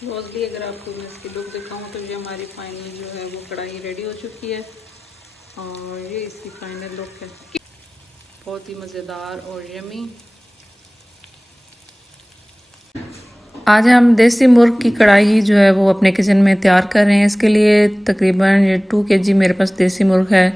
Closely अगर आपको मैं इसकी लुक दिखाऊँ तो ये हमारी फाइनल जो है वो कढ़ाई रेडी हो चुकी है और ये इसकी फाइनल लुक है। बहुत ही मज़ेदार और यमी। आज हम देसी मुर्ग की कढ़ाई जो है वो अपने किचन में तैयार कर रहे हैं। इसके लिए तकरीबन ये 2 kg मेरे पास देसी मुर्ग है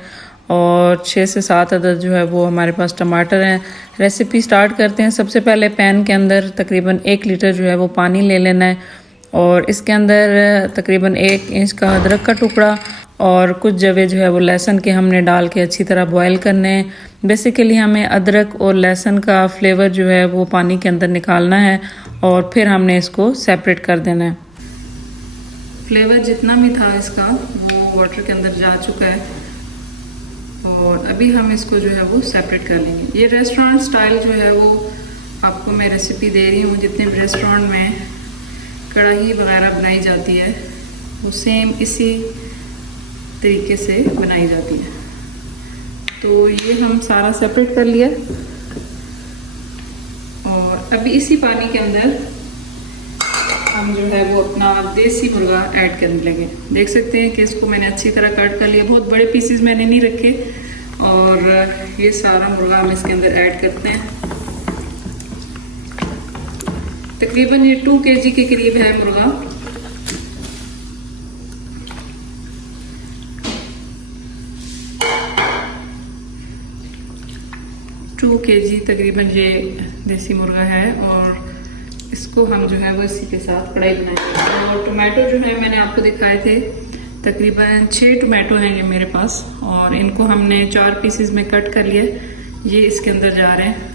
और 6 से 7 अदद जो है वो हमारे पास टमाटर हैं। रेसिपी स्टार्ट करते हैं। सबसे पहले पैन के अंदर तकरीबन 1 लीटर जो है वो पानी ले लेना है और इसके अंदर तकरीबन 1 इंच का अदरक का टुकड़ा और कुछ जवे जो है वो लहसुन के हमने डाल के अच्छी तरह बॉईल करने हैं। बेसिकली हमें अदरक और लहसुन का फ्लेवर जो है वो पानी के अंदर निकालना है और फिर हमने इसको सेपरेट कर देना है। फ्लेवर जितना भी था इसका वो वाटर के अंदर जा चुका है और अभी हम इसको जो है वो सेपरेट कर लेंगे। ये रेस्टोरेंट स्टाइल जो है वो आपको मैं रेसिपी दे रही हूँ। जितने भी रेस्टोरेंट में कढ़ाई वगैरह बनाई जाती है वो सेम इसी तरीके से बनाई जाती है। तो ये हम सारा सेपरेट कर लिया और अभी इसी पानी के अंदर हम जो है वो अपना देसी मुर्गा ऐड करने लगे। देख सकते हैं कि इसको मैंने अच्छी तरह कट कर लिया। बहुत बड़े पीसेस मैंने नहीं रखे और ये सारा मुर्गा हम इसके अंदर ऐड करते हैं। तकरीबन ये 2 kg के करीब है मुर्गा। kg तकरीबन ये देसी मुर्गा है और इसको हम जो है वो इसी के साथ कढ़ाई बनाएंगे। और टोमेटो जो है मैंने आपको दिखाए थे, तकरीबन 6 टोमेटो हैं ये मेरे पास और इनको हमने 4 पीसेस में कट कर लिया। ये इसके अंदर जा रहे हैं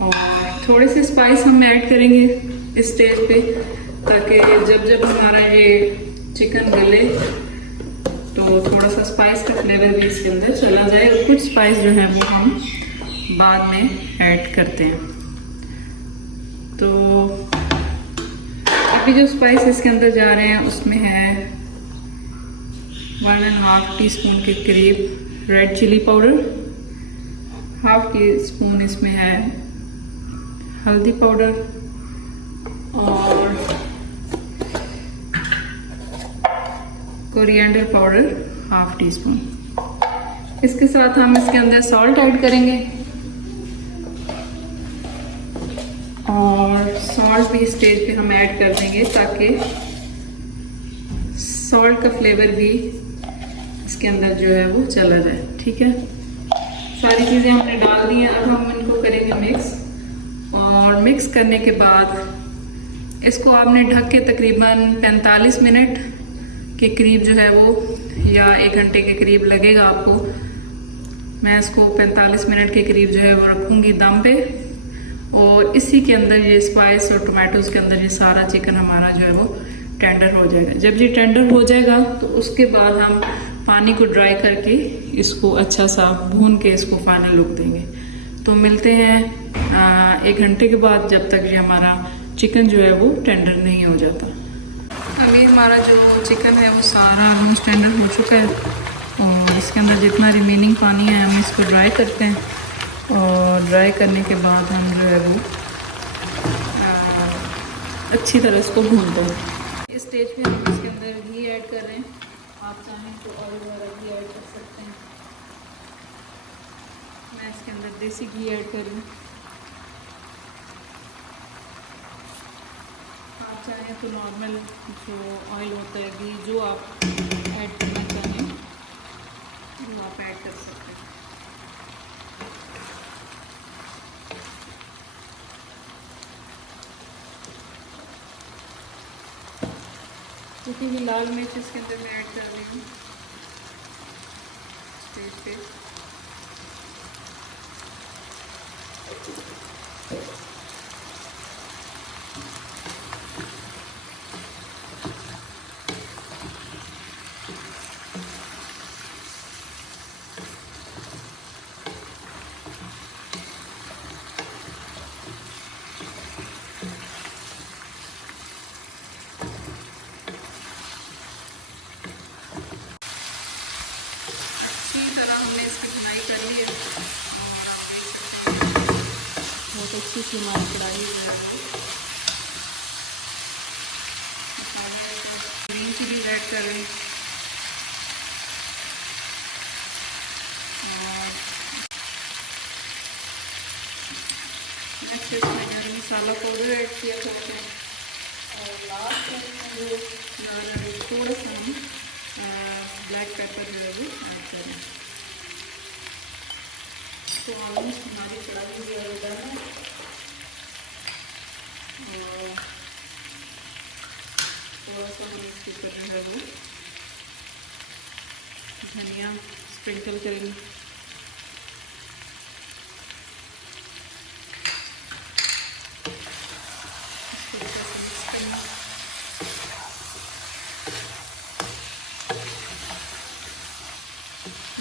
और थोड़े से स्पाइस हम ऐड करेंगे इस स्टेज पे ताकि जब जब हमारा ये चिकन गले तो थोड़ा सा स्पाइस का फ्लेवर भी इसके अंदर चला जाए और कुछ स्पाइस जो है वो हम बाद में ऐड करते हैं। तो अभी जो स्पाइस इसके अंदर जा रहे हैं उसमें है 1.5 टीस्पून के करीब रेड चिली पाउडर, 1/2 टीस्पून इसमें है हल्दी पाउडर और कोरिएंडर पाउडर 1/2 टीस्पून। इसके साथ हम इसके अंदर सॉल्ट ऐड करेंगे और सॉल्ट भी स्टेज पे हम ऐड कर देंगे ताकि सॉल्ट का फ्लेवर भी इसके अंदर जो है वो चला जाए। ठीक है, सारी चीज़ें हमने डाल दी हैं। अब हम इनको करेंगे मिक्स और मिक्स करने के बाद इसको आपने ढक के तकरीबन 45 मिनट के करीब जो है वो या 1 घंटे के करीब लगेगा आपको। मैं इसको 45 मिनट के करीब जो है वो रखूँगी दम पे और इसी के अंदर ये स्पाइस और टोमेटोज़ के अंदर ये सारा चिकन हमारा जो है वो टेंडर हो जाएगा। जब ये टेंडर हो जाएगा तो उसके बाद हम पानी को ड्राई करके इसको अच्छा सा भून के इसको फाइनल लुक देंगे। तो मिलते हैं 1 घंटे के बाद जब तक ये हमारा चिकन जो है वो टेंडर नहीं हो जाता। अभी हमारा जो चिकन है वो सारा ऑलमोस्ट टेंडर हो चुका है और इसके अंदर जितना रिमेनिंग पानी है हम इसको ड्राई करते हैं और ड्राई करने के बाद हम जो है वो अच्छी तरह इसको भूनते हैं। इस स्टेज पे हम इसके अंदर घी ऐड कर रहे हैं। आप चाहें तो ऑयल वगैरह भी ऐड कर सकते हैं। मैं इसके अंदर देसी घी ऐड कर रही हूँ। आप चाहें तो नॉर्मल जो ऑयल होता है घी जो आप ऐड करना चाहें वो आप ऐड कर सकते हैं। क्योंकि ये लाल मिर्च इसके अंदर मैं ऐड कर रही हूँ स्टेज पे। हमने इसकी भुनाई कर ली है और आप देख सकते हैं बहुत अच्छी सी हमारी कढ़ाई जो है सीरीज ऐड कर रहे हैं और नेक्स्ट इसमें गरम मसाला पाउडर ऐड किया था और लास्ट में जो थोड़ा सा हम ब्लैक पेपर जो है वो ऐड करें। तो ऑलमोस्ट हमारी कढ़ाई जो है डन है और थोड़ा सा हम इसके ऊपर जो है वो धनिया स्प्रिंकल करेंगे।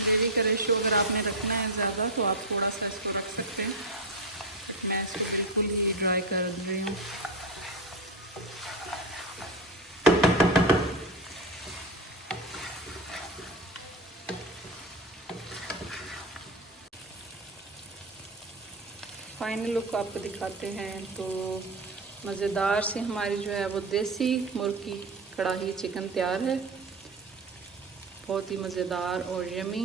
ग्रेवी का रेशो अगर आपने रखना है ज़्यादा तो आप थोड़ा सा इसको रख सकते हैं, बट मैं इसको बिल्कुल ही ड्राई कर रही हूँ। फाइनल लुक आपको दिखाते हैं तो मज़ेदार सी हमारी जो है वो देसी मुर्गी कढ़ाई चिकन तैयार है। बहुत ही मज़ेदार और यमी।